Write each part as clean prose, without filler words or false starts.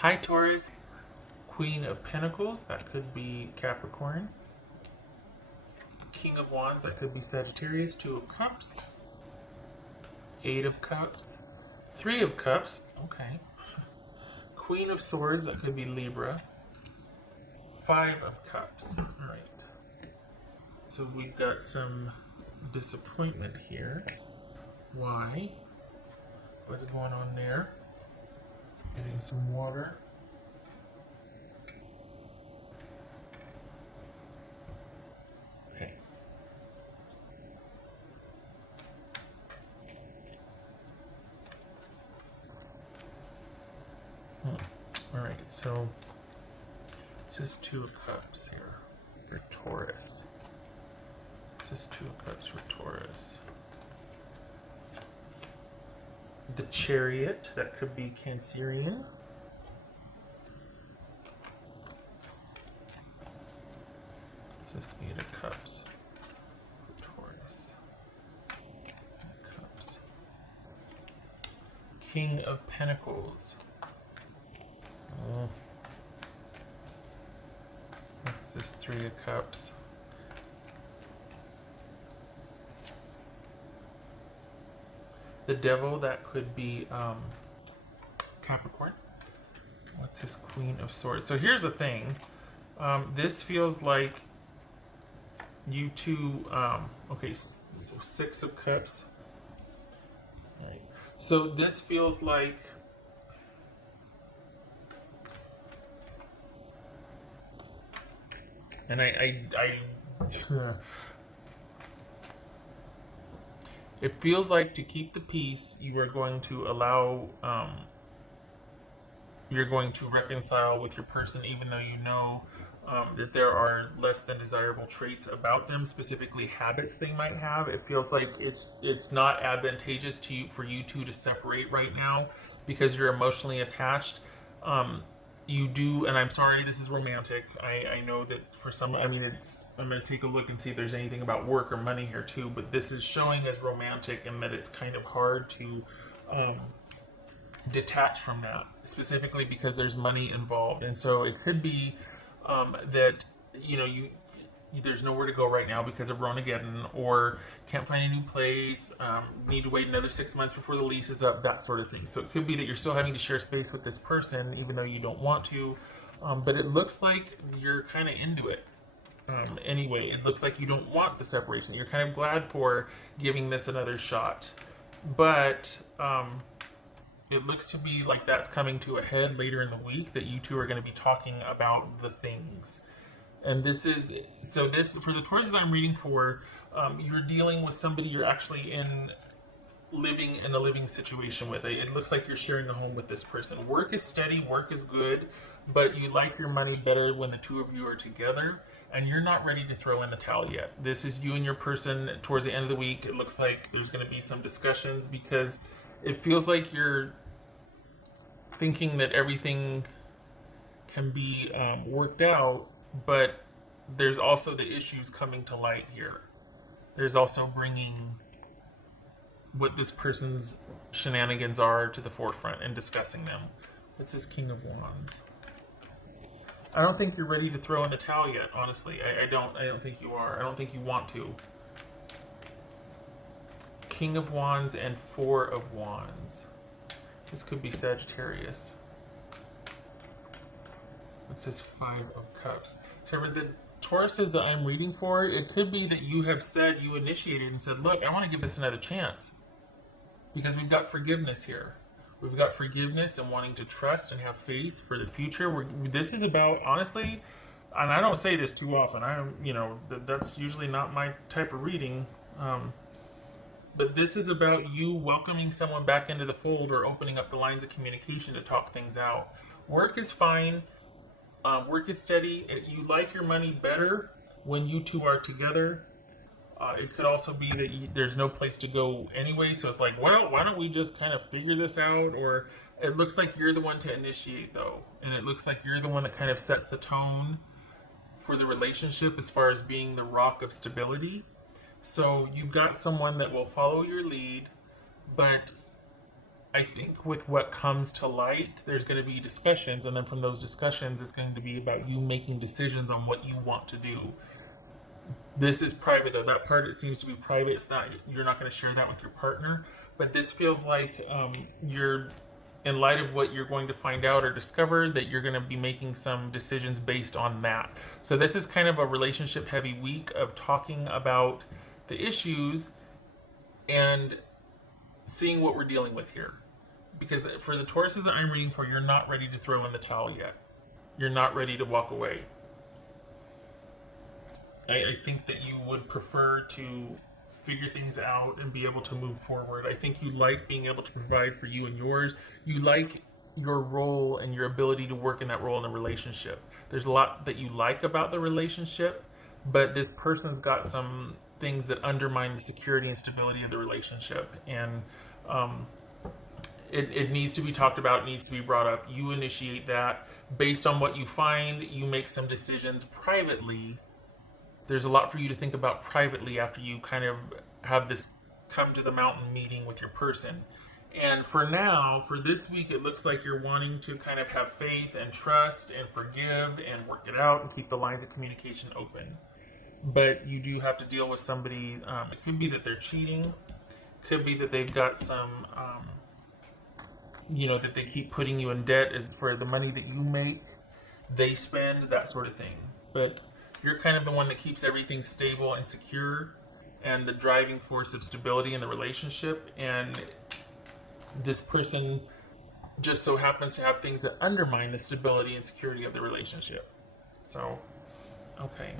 Hi Taurus, Queen of Pentacles, that could be Capricorn. King of Wands, that could be Sagittarius. Two of Cups, Eight of Cups, Three of Cups, okay. Queen of Swords, that could be Libra. Five of Cups, right. So we've got some disappointment here. Why? What's going on there? Getting some water. Okay. All right, so this is Two of Cups here for Taurus. This is Two of Cups for Taurus. The Chariot, that could be Cancerian. This is Eight of Cups for Taurus. Cups. King of Pentacles. What's this? Three of Cups. The Devil, that could be Capricorn. What's this? Queen of Swords. So here's the thing. This feels like you two, okay, Six of Cups. All right. So this feels like and it feels like to keep the peace, you are going to allow, you're going to reconcile with your person, even though you know that there are less than desirable traits about them, specifically habits they might have. It feels like it's not advantageous to you for you two to separate right now because you're emotionally attached. You do, and I'm sorry, this is romantic. I know that for some, I mean, I'm going to take a look and see if there's anything about work or money here too, but this is showing as romantic and that it's kind of hard to detach from that, specifically because there's money involved. And so it could be that, you know, there's nowhere to go right now because of Ronageddon, or can't find a new place, need to wait another 6 months before the lease is up, that sort of thing. So it could be that you're still having to share space with this person, even though you don't want to. But it looks like you're kind of into it. Anyway, it looks like you don't want the separation. You're kind of glad for giving this another shot. But it looks to be like that's coming to a head later in the week, that you two are going to be talking about the things. And this is, so this, for the Tauruses I'm reading for, you're dealing with somebody you're actually living in a living situation with. It looks like you're sharing a home with this person. Work is steady, work is good, but you like your money better when the two of you are together, and you're not ready to throw in the towel yet. This is you and your person towards the end of the week. It looks like there's going to be some discussions because it feels like you're thinking that everything can be worked out, but there's also the issues coming to light here. There's also bringing what this person's shenanigans are to the forefront and discussing them. This is King of Wands. I don't think you're ready to throw in the towel yet, honestly. I don't think you are. I don't think you want to. King of Wands and Four of Wands. This could be Sagittarius. It says Five of Cups. So for the Tauruses that I'm reading for, it could be that you have said, you initiated and said, look, I want to give this another chance. Because we've got forgiveness here. We've got forgiveness and wanting to trust and have faith for the future. This is about, honestly, and I don't say this too often. That's usually not my type of reading. But this is about you welcoming someone back into the fold or opening up the lines of communication to talk things out. Work is fine. Work is steady. You like your money better when you two are together. It could also be that there's no place to go anyway, so it's like, well, why don't we just kind of figure this out? Or it looks like you're the one to initiate, though, and it looks like you're the one that kind of sets the tone for the relationship as far as being the rock of stability. So you've got someone that will follow your lead, but I think with what comes to light, there's going to be discussions, and then from those discussions, it's going to be about you making decisions on what you want to do. This is private, though. That part, it seems to be private. It's not, you're not going to share that with your partner. But this feels like you're, in light of what you're going to find out or discover, that you're going to be making some decisions based on that. So this is kind of a relationship heavy week of talking about the issues and seeing what we're dealing with here. Because for the Tauruses that I'm reading for, you're not ready to throw in the towel yet. You're not ready to walk away. I think that you would prefer to figure things out and be able to move forward. I think you like being able to provide for you and yours. You like your role and your ability to work in that role in a relationship. There's a lot that you like about the relationship, but this person's got some things that undermine the security and stability of the relationship. And it needs to be talked about, it needs to be brought up. You initiate that. Based on what you find, you make some decisions privately. There's a lot for you to think about privately after you kind of have this come to the mountain meeting with your person. And for now, for this week, it looks like you're wanting to kind of have faith and trust and forgive and work it out and keep the lines of communication open. But you do have to deal with somebody. It could be that they're cheating. Could be that they've got some, that they keep putting you in debt as for the money that you make, they spend, that sort of thing. But you're kind of the one that keeps everything stable and secure and the driving force of stability in the relationship. And this person just so happens to have things that undermine the stability and security of the relationship. So, okay.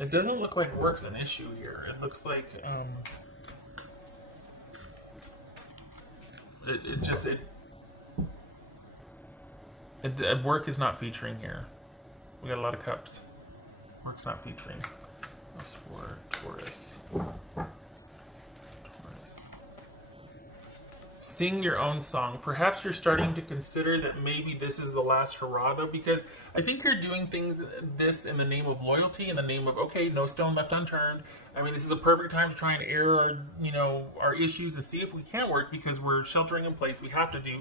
It doesn't look like work's an issue here. It looks like work is not featuring here. We got a lot of cups. Work's not featuring. That's for Taurus. Sing your own song. Perhaps you're starting to consider that maybe this is the last hurrah, though, because I think you're doing this in the name of loyalty, in the name of, okay, no stone left unturned. I mean, this is a perfect time to try and air our issues and see if we can't work, because we're sheltering in place. We have to do,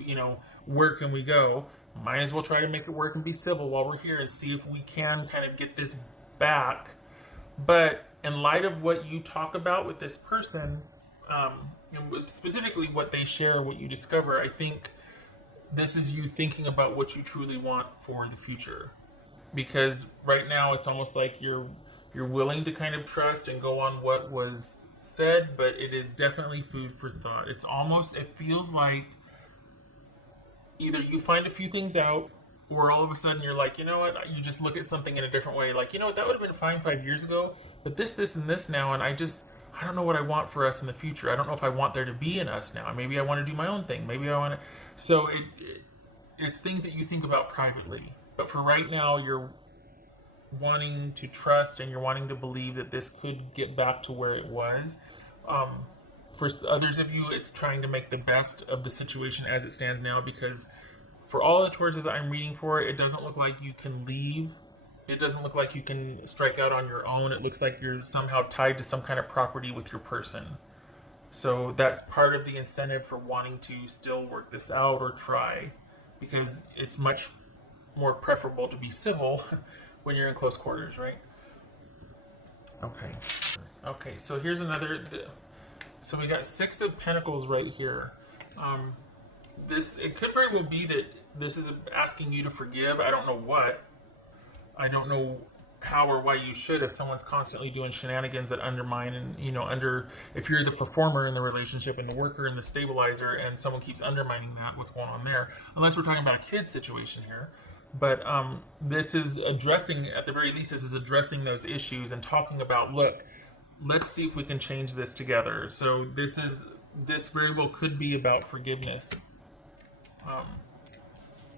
where can we go? Might as well try to make it work and be civil while we're here and see if we can kind of get this back. But in light of what you talk about with this person, specifically what they share, what you discover, I think this is you thinking about what you truly want for the future. Because right now it's almost like you're willing to kind of trust and go on what was said, but it is definitely food for thought. It feels like either you find a few things out, or all of a sudden you're like, you know what, you just look at something in a different way. Like, you know what, that would have been fine 5 years ago, but this, and this now, and I don't know what I want for us in the future. I don't know if I want there to be an us now. Maybe I want to do my own thing. Maybe I want to. So it's things that you think about privately. But for right now, you're wanting to trust and you're wanting to believe that this could get back to where it was. For others of you, it's trying to make the best of the situation as it stands now, because for all the Tauruses I'm reading for, it doesn't look like you can leave. It doesn't look like you can strike out on your own. It looks like you're somehow tied to some kind of property with your person. So that's part of the incentive for wanting to still work this out or try, because it's much more preferable to be civil when you're in close quarters, right? Okay, so here's another. So we got 6 of Pentacles right here. It could very well be that this is asking you to forgive. I don't know what. I don't know how or why you should if someone's constantly doing shenanigans that undermine and, if you're the performer in the relationship and the worker and the stabilizer and someone keeps undermining that, what's going on there? Unless we're talking about a kid situation here. But this is addressing, at the very least, this is addressing those issues and talking about, look, let's see if we can change this together. So this very well could be about forgiveness.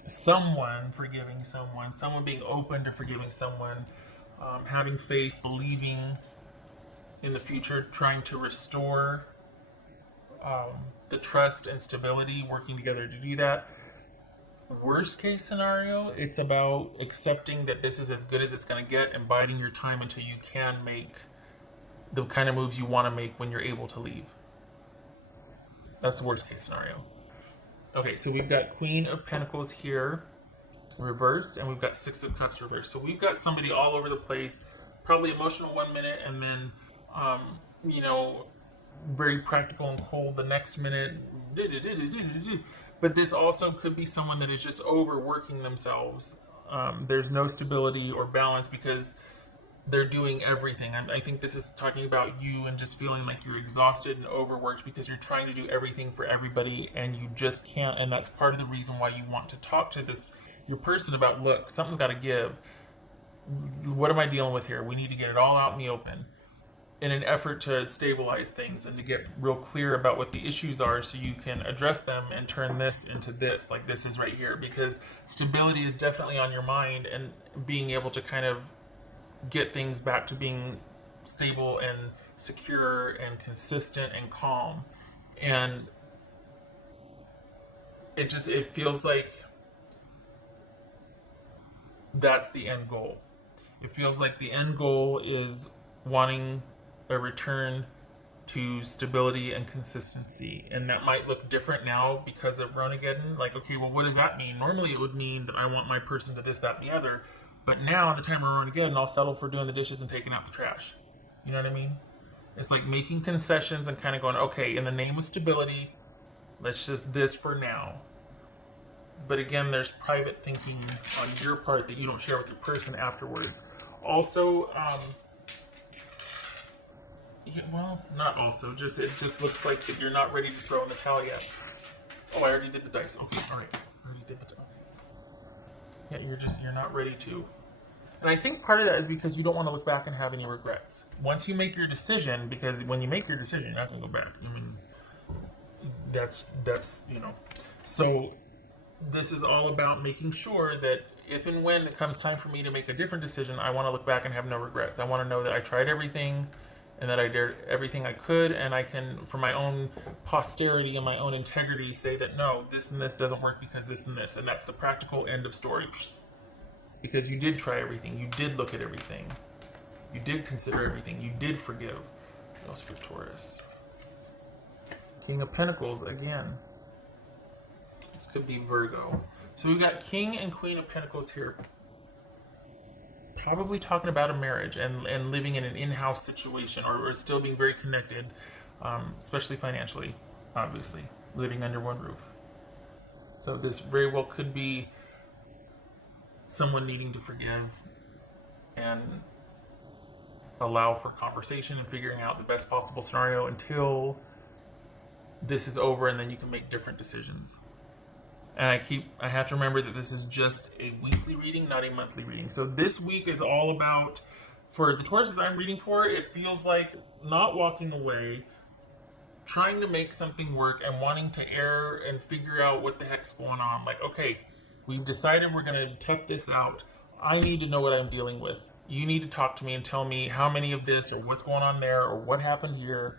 Someone forgiving someone being open to forgiving someone, having faith, believing in the future, trying to restore the trust and stability, working together to do that. Worst case scenario, it's about accepting that this is as good as it's going to get and biding your time until you can make the kind of moves you want to make when you're able to leave. That's the worst case scenario. Okay, so we've got Queen of Pentacles here reversed, and we've got Six of Cups reversed. So we've got somebody all over the place, probably emotional 1 minute, and then, you know, very practical and cold the next minute. But this also could be someone that is just overworking themselves. There's no stability or balance because they're doing everything. I think this is talking about you and just feeling like you're exhausted and overworked because you're trying to do everything for everybody and you just can't. And that's part of the reason why you want to talk to your person about, look, something's got to give. What am I dealing with here? We need to get it all out in the open in an effort to stabilize things and to get real clear about what the issues are so you can address them and turn this into this, like this is right here, because stability is definitely on your mind, and being able to kind of get things back to being stable and secure and consistent and calm. And it feels like that's the end goal. It feels like the end goal is wanting a return to stability and consistency. And that might look different now because of Ronageddon. Like, okay, well, what does that mean? Normally it would mean that I want my person to this, that, and the other. But now at the time of Ronageddon, I'll settle for doing the dishes and taking out the trash. You know what I mean? It's like making concessions and kind of going, okay, in the name of stability, let's just this for now. But again, there's private thinking on your part that you don't share with your person afterwards. Also, well, not also, it just looks like that you're not ready to throw in the towel yet. Oh, I already did the dice. Okay, all right. I already did the dice. Yeah, you're not ready to. And I think part of that is because you don't want to look back and have any regrets. Once you make your decision, because when you make your decision, you're not going to go back. I mean, that's, you know. So this is all about making sure that if and when it comes time for me to make a different decision, I want to look back and have no regrets. I want to know that I tried everything and that I did everything I could, and I can, for my own posterity and my own integrity, say that no, this and this doesn't work because this and this, and that's the practical end of story. Because you did try everything, you did look at everything, you did consider everything, you did forgive. What else for Taurus? King of Pentacles again. This could be Virgo. So we've got King and Queen of Pentacles here. Probably talking about a marriage and living in an in-house situation, or still being very connected, especially financially, obviously, living under one roof. So this very well could be someone needing to forgive and allow for conversation and figuring out the best possible scenario until this is over, and then you can make different decisions. And I have to remember that this is just a weekly reading, not a monthly reading. So this week is all about, for the Tauruses I'm reading for, it feels like not walking away, trying to make something work and wanting to err and figure out what the heck's going on. Like, okay, we've decided we're going to tough this out. I need to know what I'm dealing with. You need to talk to me and tell me how many of this, or what's going on there, or what happened here.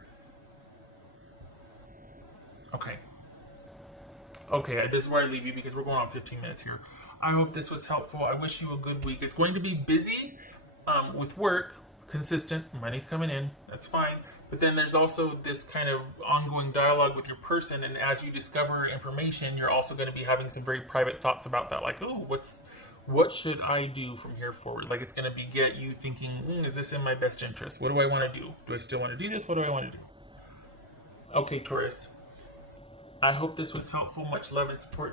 Okay, this is where I leave you because we're going on 15 minutes here. I hope this was helpful. I wish you a good week. It's going to be busy with work, consistent, money's coming in, that's fine. But then there's also this kind of ongoing dialogue with your person, and as you discover information, you're also going to be having some very private thoughts about that, like, oh, what should I do from here forward? Like, it's going to get you thinking, is this in my best interest? What do I want to do? Do I still want to do this? What do I want to do? Okay, Taurus. I hope this was helpful. Much love and support to you.